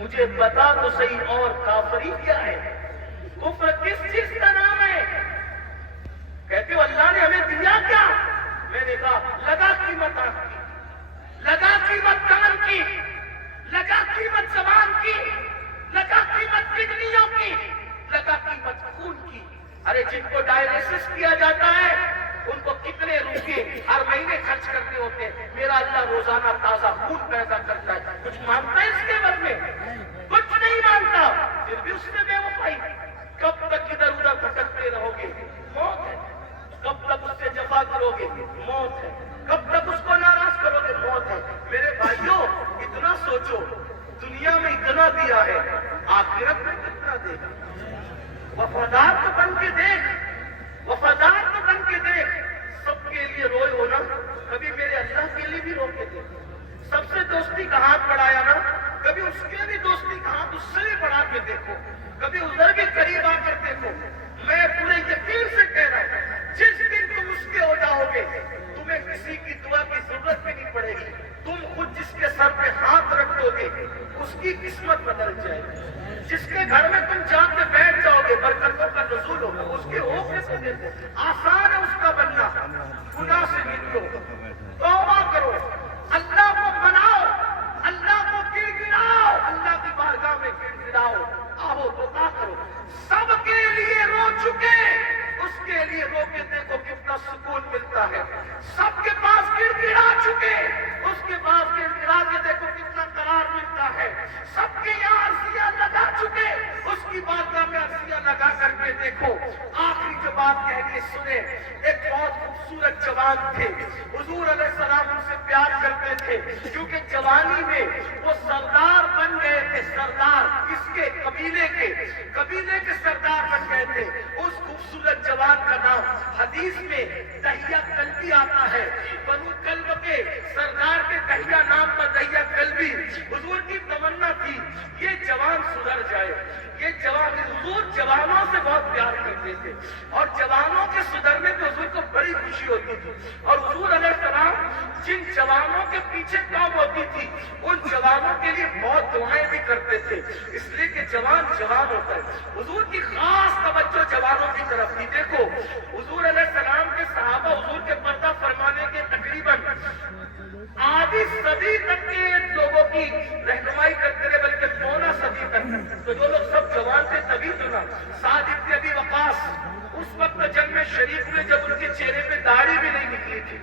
مجھے بتا تو صحیح اور کافری کیا ہے؟ کفر کس چیز کا نام ہے؟ کہتے ہو اللہ نے ہمیں دیا کیا؟ میں نے کہا لگا قیمت آنکھ کی، لگا قیمت کان کی، لگا قیمت زبان کی، لگا قیمت کڈنیوں کی، لگا قیمت خون کی۔ ارے جن کو ڈائلیسس کیا جاتا ہے ان کو کتنے روپے ہر مہینے خرچ کرنے ہوتے ہیں؟ میرا اللہ روزانہ تازہ خون پیدا کرتا ہے، کچھ مانتا ہے اس کے بدلے؟ کچھ نہیں مانتا، پھر بھی اس نے بے وفائی۔ کب تک ادھر ادھر بھٹکتے رہو گے؟ موت ہے۔ کب تک اس سے جفا کرو گے؟ موت ہے۔ کب تک اس کو ناراض کرو گے؟ موت ہے۔ میرے بھائیوں اتنا سوچو، دنیا میں اتنا دیا ہے، آخرت میں کتنا دے گا؟ وفادار تو بن کے دیکھ، وفادار تو بن کے دیکھ۔ سب کے لیے روئے ہو نا، کبھی میرے اللہ کے لیے بھی رو کے دیکھ۔ سب سے دوستی کا ہاتھ بڑھایا نا، کبھی اس کے بھی دوستی کا ہاتھ اس سے بھی بڑھا کے دیکھو، کبھی ادھر بھی قریب آ کر دیکھو۔ میں پورے یقین سے کہہ رہا ہوں، جس دن تم اس کے ہو جاؤ گے تمہیں کسی کی دعا کی ضرورت بھی نہیں پڑے گی۔ تم خود جس کے سر پہ ہاتھ رکھ دو گے اس کی قسمت بدل جائے گی۔ جس کے گھر میں تم جا کے بیٹھ جاؤ گے برکتوں کا نزول ہوگا، اس کے ہو کیسے دیتے؟ آسان ہے اس کا بننا۔ گناہ سے نکلو، توبہ کرو، اللہ کو مناؤ، اللہ کو گر گراؤ، اللہ کی بارگاہ میں گر گراؤ، آہو دعا کرو۔ سب کے لیے رو چکے، اس کے لیے رو کے دیکھو کتنا سکون ملتا ہے۔ سب کے پاس گر گرا چکے، اس کے پاس گر گرا کے دیکھو کتنا قرار ملتا ہے۔ سب کے یہاں عرصیاں لگا چکے، اس کی بارگاہ میں عرصیاں لگا کر کے دیکھو۔ آخری جو بات کہنی سنے، ایک بہت خوبصورت جوان تھے، حضور علیہ السلام ان سے پیار کرتے تھے کیونکہ جوانی میں وہ سردار بن گئے تھے۔ سردار کس کے؟ قبیلے کے سردار بن گئے تھے۔ اس خوبصورت جوان کا نام حدیث میں دہیہ کلبی آتا ہے۔ بنو کلب کے سردار کے دہیہ نام پر دہیہ کلبی۔ حضور کی تمنا تھی یہ جوان سدھر جائے، یہ جوان۔ حضور جوانوں سے بہت پیار کرتے تھے اور جوانوں کے سدھرنے پہ حضور کو بڑی خوشی ہوتی تھی۔ اور حضور علیہ السلام جن جوانوں کے پیچھے کام ہوتی تھی ان جوانوں کے لیے بہت دعائیں بھی کرتے تھے، اس لیے کہ جوان ہوتا ہے۔ حضور کی خاص توجہ جوانوں کی طرف تھی۔ دیکھو حضور علیہ السلام کے صحابہ حضور کے پردہ فرمانے کے تقریباً آدھی صدی تک کے لوگوں کی رہنمائی کرتے رہے، بلکہ پونا صدی تک۔ تو جو لوگ سب جوان تھے تبھی تو نا سعد ابن ابی وقاص اس وقت جنگ میں شریک ہوئے جب ان کے چہرے پہ داڑھی بھی نہیں نکلی تھی۔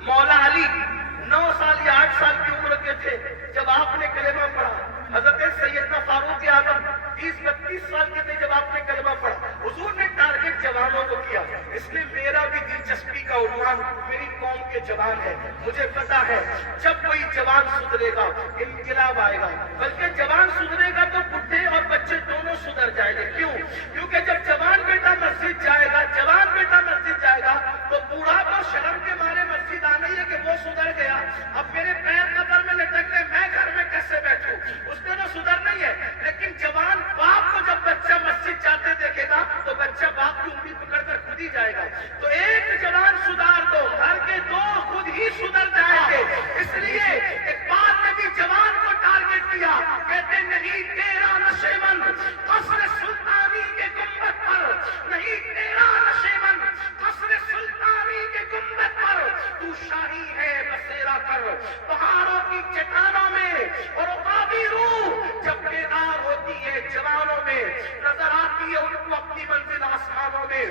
مولا علی 9 سال یا 8 سال کی عمر کے تھے جب آپ نے کلمہ پڑھا۔ حضرت سیدنا فاروق اعظم 30-32 سال کے تھے جب آپ نے کلمہ پڑھا۔ حضور نے ٹارگٹ جوانوں کو کیا، اس لیے میرا بھی دلچسپی کا عنوان میری قوم کے جوان ہے۔ مجھے پتا ہے جب کوئی جوان سدھرے گا انقلاب آئے گا، بلکہ جوان سدھرے گا تو بڈھے اور بچے دونوں سدھر جائیں گے۔ کیوں؟ کیونکہ جب جوان بیٹا مسجد جائے گا، جوان بیٹا مسجد جائے گا تو بوڑھا تو شرم کے مارے مسجد آ نہیں ہے کہ وہ سدھر گیا، اب میرے پیر قبر میں لٹک لے، میں گھر میں کیسے بیٹھوں؟ اس نے تو سدھر نہیں ہے۔ لیکن جوان باپ کو جب بچہ مسجد جاتے دیکھے گا تو بچہ باپ کی انگلی پکڑ کر خود ہی جائے گا۔ تو ایک جوان سدھار دو، گھر کے دو خود ہی سدھر جائیں گے۔ اس لیے اقبال نے بھی جوان کو ٹارگٹ کیا، کہتے نہیں تیرا نشیمن قصر سلطانی کے گنبد پر، نہیں تیرا نشیمن قصر سلطانی کے گنبد پر، تو شاہی ہے بسیرا کر پہاڑوں کی چٹانوں میں۔ اور عقابی روح جب بیدار ہوتی ہے جوانوں میں، نظر آتی ہے ان کو اپنی منزل آسمانوں میں۔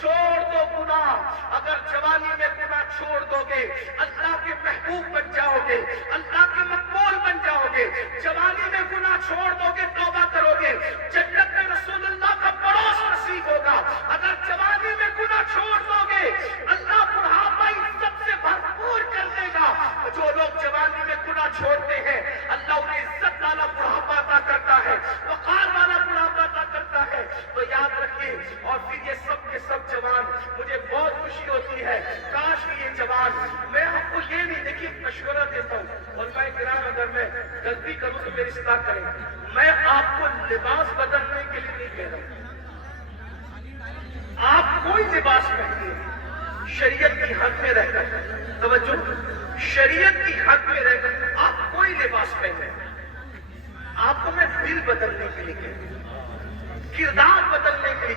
چھوڑ دو گناہ، اگر جوانی میں گناہ چھوڑ دو گے اللہ کے محبوب بن جاؤ گے، اللہ کے مقبول بن جاؤ گے۔ جوانی میں گناہ چھوڑ دو گے، توبہ کرو گے، جنت میں رسول اللہ کا پڑوس نصیب ہوگا۔ اگر جوانی میں گناہ چھوڑ دو گے اللہ بڑھاپا عزت سے بھرپور کر دے گا۔ جو لوگ جوانی میں گناہ چھوڑتے ہیں اللہ انہیں عزت والا بڑھاپا عطا کرتا ہے، وقار والا بڑھاپا عطا کرتا ہے۔ تو یاد رکھیے، اور پھر یہ سب کے سب جوان، مجھے بہت خوشی ہوتی ہے کاش کہ یہ جوان، میں آپ کو یہ نہیں دیکھیے مشورہ دیتا ہوں، اور میں کرام اگر میں غلطی کروں تو میری اصلاح کریں، میں آپ کو لباس بدلنے کے لیے نہیں کہہ رہا ہوں۔ آپ کوئی لباس پہنیے شریعت کی حد میں رہ کر، توجہ، شریعت کی حد میں رہ کر آپ کوئی لباس پہنیں۔ آپ کو میں دل بدلنے کے لیے کہتا ہوں، کردار بدلنے کے لیے